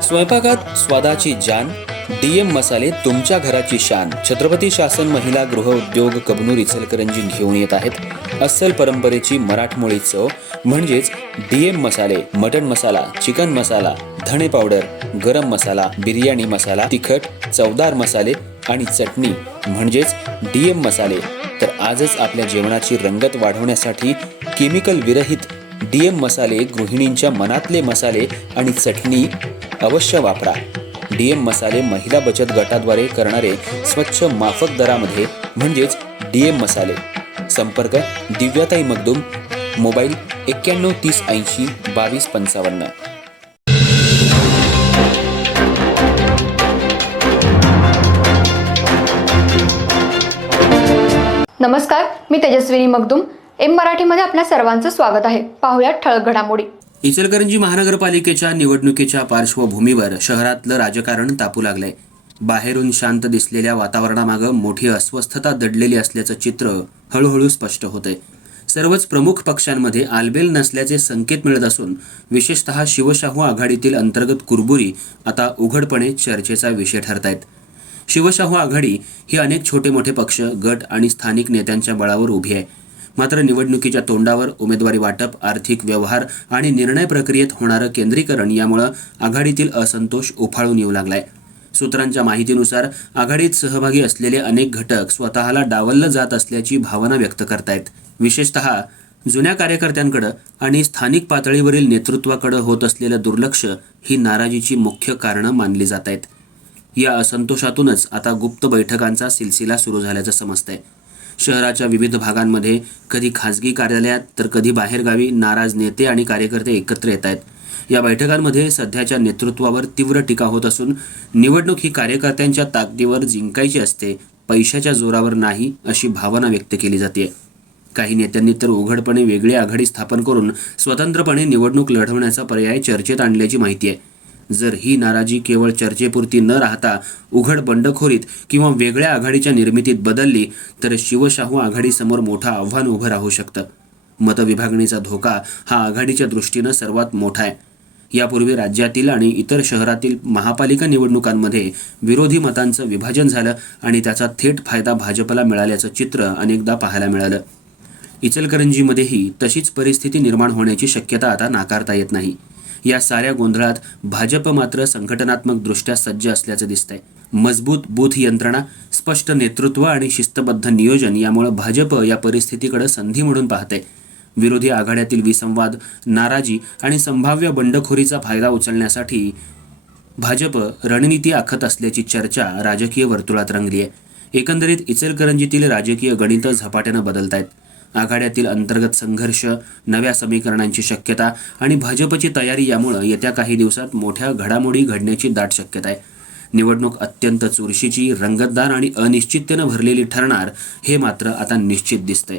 स्वयंपाकात स्वादाची जान, डीएम मसाले तुमच्या घराची शान. छत्रपती शासन महिला गृह उद्योग कबनूर इचलकरंजी घेऊन येत आहेत अस्सल परंपरेची मराठमोळी चव म्हणजेच डीएम मसाले. मटन मसाला, चिकन मसाला, धणे पावडर, गरम मसाला, बिर्याणी मसाला, तिखट चवदार मसाले आणि चटणी म्हणजेच डीएम मसाले. तर आजच आपल्या जेवणाची रंगत वाढवण्यासाठी केमिकल विरहित डीएम मसाले, गृहिणींच्या मनातले मसाले आणि चटणी अवश्य वापरा. डीएम मसाले महिला बचत गटाद्वारे करणारे स्वच्छ माफक दरामध्ये म्हणजेच डीएम मसाले. संपर्क दिव्याताई मगदूम, मोबाईल 91 30 80 22 55. नमस्कार, मी तेजस्विनी मगदूम. एम मराठीमध्ये आपल्या सर्वांचं स्वागत आहे. पाहूयात ठळक घडामोडी. इचलकरंजी महानगरपालिकेच्या निवडणुकीच्या पार्श्वभूमीवर शहरातलं राजकारण तापू लागलंय. बाहेरून शांत दिसलेल्या वातावरणामागे मोठी अस्वस्थता दडलेली असल्याचं चित्र हळूहळू स्पष्ट होतंय. सर्वच प्रमुख पक्षांमध्ये आलबेल नसल्याचे संकेत मिळत असून विशेषतः शिवशाहू आघाडीतील अंतर्गत कुरबुरी आता उघडपणे चर्चेचा विषय ठरतायत. शिवशाहू आघाडी ही अनेक छोटे मोठे पक्ष, गट आणि स्थानिक नेत्यांच्या बळावर उभी आहे. मात्र निवडणुकीच्या तोंडावर उमेदवारी वाटप, आर्थिक व्यवहार आणि निर्णय प्रक्रियेत होणारं केंद्रीकरण यामुळं आघाडीतील असंतोष उफाळून येऊ लागलाय. सूत्रांच्या माहितीनुसार आघाडीत सहभागी असलेले अनेक घटक स्वतःला डावललं जात असल्याची भावना व्यक्त करतायत. विशेषतः जुन्या कार्यकर्त्यांकडे आणि स्थानिक पातळीवरील नेतृत्वाकडे होत असलेलं दुर्लक्ष ही नाराजीची मुख्य कारणं मानली जात आहेत. या असंतोषातूनच आता गुप्त बैठकांचा सिलसिला सुरू झाल्याचं समजतंय. शहराच्या विविध भागांमध्ये कधी खासगी कार्यालयात तर कधी बाहेरगावी नाराज नेते आणि कार्यकर्ते एकत्र येत आहेत. या बैठकांमध्ये सध्याच्या नेतृत्वावर तीव्र टीका होत असून निवडणूक ही कार्यकर्त्यांच्या ताकदीवर जिंकायची असते, पैशाच्या जोरावर नाही, अशी भावना व्यक्त केली जाते. काही नेत्यांनी तर उघडपणे वेगळी आघाडी स्थापन करून स्वतंत्रपणे निवडणूक लढवण्याचा पर्याय चर्चेत आणल्याची माहिती आहे. जर ही नाराजी केवळ चर्चेपुरती न राहता उघड बंडखोरीत किंवा वेगळ्या आघाडीच्या निर्मितीत बदलली तर शिवशाहू आघाडीसमोर मोठं आव्हान उभं राहू शकतं. मतविभागणीचा धोका हा आघाडीच्या दृष्टीनं सर्वात मोठा आहे. यापूर्वी राज्यातील आणि इतर शहरातील महापालिका निवडणुकांमध्ये विरोधी मतांचं विभाजन झालं आणि त्याचा थेट फायदा भाजपला मिळाल्याचं चित्र अनेकदा पाहायला मिळालं. इचलकरंजीमध्येही तशीच परिस्थिती निर्माण होण्याची शक्यता आता नाकारता येत नाही. या साऱ्या गोंधळात भाजप मात्र संघटनात्मक दृष्ट्या सज्ज असल्याचं दिसतंय. मजबूत बूथ यंत्रणा, स्पष्ट नेतृत्व आणि शिस्तबद्ध नियोजन यामुळे भाजप या परिस्थितीकडे संधी म्हणून पाहते. विरोधी आघाड्यातील विसंवाद, नाराजी आणि संभाव्य बंडखोरीचा फायदा उचलण्यासाठी भाजप रणनीती आखत असल्याची चर्चा राजकीय वर्तुळात रंगली आहे. एकंदरीत इचलकरंजीतील राजकीय गणितं झपाट्यानं बदलत आहेत. आघाड्यातील अंतर्गत संघर्ष, नव्या समीकरणांची शक्यता आणि भाजपची तयारी यामुळे येत्या काही दिवसात मोठ्या घडामोडी घडण्याची दाट शक्यता आहे. निवडणूक अत्यंत चुरशीची, रंगतदार आणि अनिश्चिततेनं भरलेली ठरणार हे मात्र आता निश्चित दिसतंय.